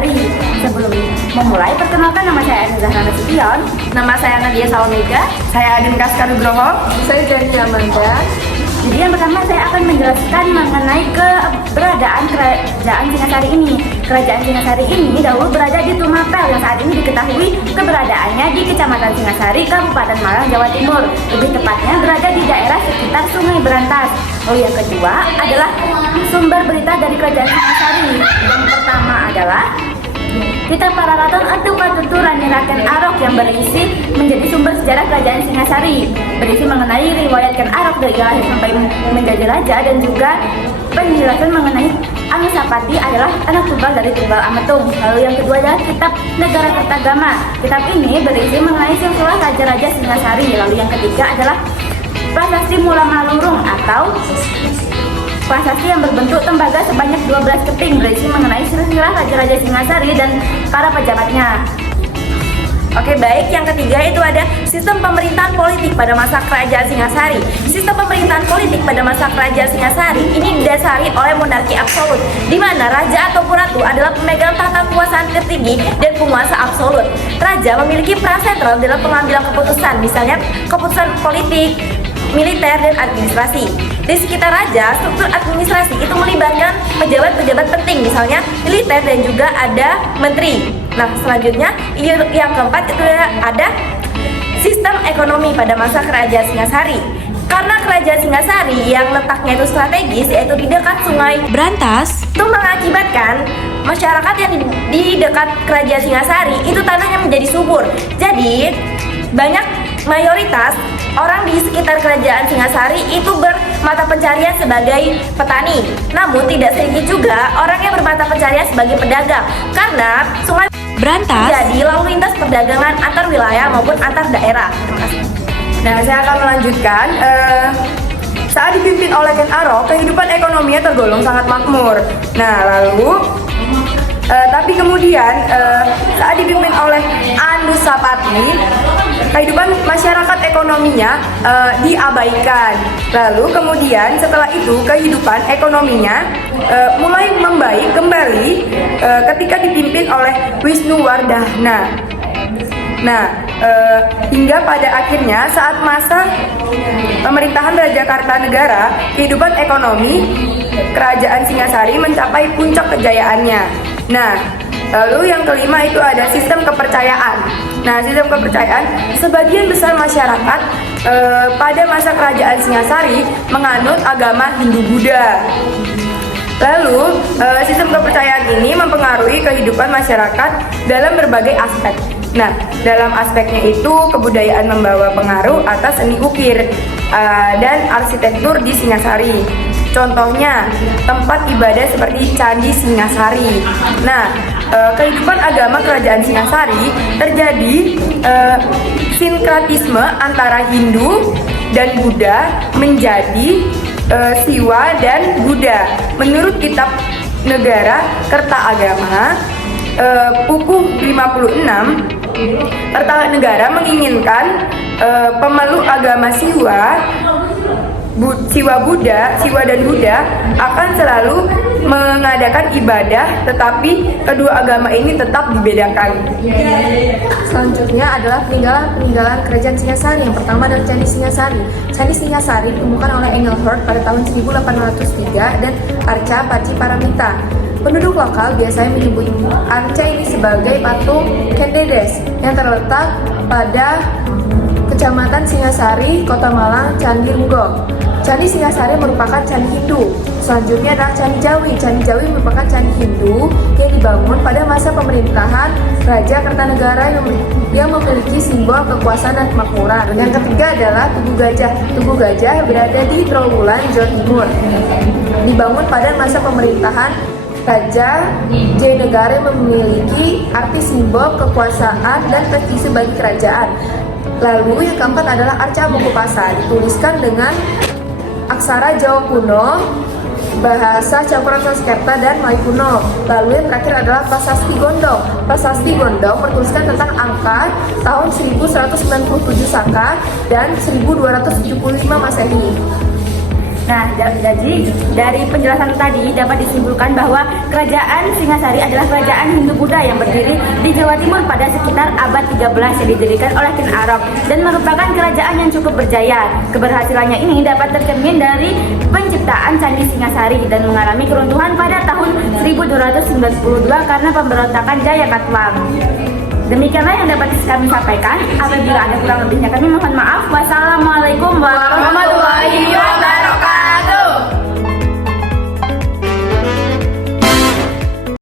Singasari. Sebelum memulai, perkenalkan nama saya Eni Zahra Nasution. Nama saya Nadia Salomega. Saya Adin Kaskarugroho. Saya Jani Amanda. Jadi yang pertama saya akan menjelaskan mengenai keberadaan Kerajaan Singasari ini. Kerajaan Singasari ini dahulu berada di Tumapel yang saat ini diketahui keberadaannya di Kecamatan Singasari, Kabupaten Malang, Jawa Timur. Lebih tepatnya berada di daerah sekitar Sungai Berantas. Lalu yang kedua adalah sumber berita dari Kerajaan Singasari. Yang pertama adalah Kitab Pararaton atau Patutu Rani Raden Arok yang berisi menjadi sumber sejarah Kerajaan Singasari, berisi mengenai riwayat Ken Arok dari lahir sampai menjadi raja, dan juga penjelasan mengenai Anusapati adalah anak tunggal dari Tunggal Ametung. Lalu yang kedua adalah Kitab Negara Kertagama. Kitab ini berisi mengenai silsilah raja-raja Singasari. Lalu yang ketiga adalah Prasasti Mula Malurung atau prasasti yang berbentuk tembaga sebanyak 12 keping, berisi mengenai silsilah raja-raja Singasari dan para pejabatnya. Oke, baik. Yang ketiga itu ada sistem pemerintahan politik pada masa Kerajaan Singasari. Sistem pemerintahan politik pada masa Kerajaan Singasari ini didasari oleh monarki absolut, di mana raja ataupun ratu adalah pemegang tahta kekuasaan tertinggi dan penguasa absolut. Raja memiliki peran sentral dalam pengambilan keputusan, misalnya keputusan politik, militer, dan administrasi. Di sekitar raja, struktur administrasi itu melibatkan pejabat-pejabat penting, misalnya militer dan juga ada menteri. Nah, selanjutnya yang keempat itu ada sistem ekonomi pada masa Kerajaan Singasari. Karena Kerajaan Singasari yang letaknya itu strategis, yaitu di dekat Sungai Berantas, itu mengakibatkan masyarakat yang di dekat Kerajaan Singasari itu tanahnya menjadi subur. Jadi banyak mayoritas orang di sekitar Kerajaan Singasari itu bermata pencarian sebagai petani. Namun tidak sedikit juga orang yang bermata pencarian sebagai pedagang, karena Sungai Berantas jadi lalu lintas perdagangan antar wilayah maupun antar daerah. Terima kasih. Nah, saya akan melanjutkan. Saat dipimpin oleh Ken Arok, kehidupan ekonominya tergolong sangat makmur. Nah, lalu tapi kemudian saat dipimpin oleh Anusapati, kehidupan masyarakat ekonominya diabaikan. Lalu kemudian setelah itu kehidupan ekonominya mulai membaik kembali ketika dipimpin oleh Wisnuwardana. Nah, hingga pada akhirnya saat masa pemerintahan Raja Kartanegara, kehidupan ekonomi Kerajaan Singasari mencapai puncak kejayaannya. Nah, lalu yang kelima itu ada sistem kepercayaan. Nah, sistem kepercayaan, sebagian besar masyarakat pada masa Kerajaan Singasari menganut agama Hindu-Buddha. Lalu, sistem kepercayaan ini mempengaruhi kehidupan masyarakat dalam berbagai aspek. Nah, dalam aspeknya itu kebudayaan membawa pengaruh atas seni ukir dan arsitektur di Singasari. Contohnya, tempat ibadah seperti Candi Singasari. Nah, kehidupan agama Kerajaan Singasari terjadi sinkretisme antara Hindu dan Buddha menjadi Siwa dan Buddha. Menurut Kitab Negara Kertagama Pupuh 56, Kertanegara menginginkan pemeluk agama Siwa dan Buddha akan selalu mengadakan ibadah, tetapi kedua agama ini tetap dibedakan. Selanjutnya adalah peninggalan Kerajaan Singasari. Yang pertama adalah Candi Singasari. Candi Singasari ditemukan oleh Engelhard pada tahun 1803 dan Arca Paci Paramita. Penduduk lokal biasanya menyebut arca ini sebagai patung Kendedes yang terletak pada Kecamatan Singasari, Kota Malang, Candi Runggong. Candi Singasari merupakan candi Hindu. Selanjutnya adalah Candi Jawi. Candi Jawi merupakan candi Hindu yang dibangun pada masa pemerintahan Raja Kertanegara yang memiliki simbol kekuasaan dan kemakmuran. Yang ketiga adalah Tugu Gajah. Tugu Gajah berada di Trawulan, Jawa Timur. Dibangun pada masa pemerintahan Raja Jayanegara yang memiliki arti simbol kekuasaan dan prestise bagi kerajaan. Lalu yang keempat adalah Arca Bungkupasa, dituliskan dengan aksara Jawa kuno, bahasa Campuran Sanskerta dan Melayu kuno. Lalu yang terakhir adalah Prasasti Gondong. Prasasti Gondong bertuliskan tentang angka tahun 1197 Saka dan 1275 Masehi. Nah, jadi dari penjelasan tadi dapat disimpulkan bahwa Kerajaan Singasari adalah kerajaan Hindu-Buddha yang berdiri di Jawa Timur pada sekitar abad 13 yang didirikan oleh Ken Arok dan merupakan kerajaan yang cukup berjaya. Keberhasilannya ini dapat tercermin dari penciptaan Candi Singasari dan mengalami keruntuhan pada tahun 1292 karena pemberontakan Jayakatwang. Demikianlah yang dapat kami sampaikan. Apabila ada kurang lebihnya kami mohon maaf. Wassalamualaikum warahmatullahi wabarakatuh.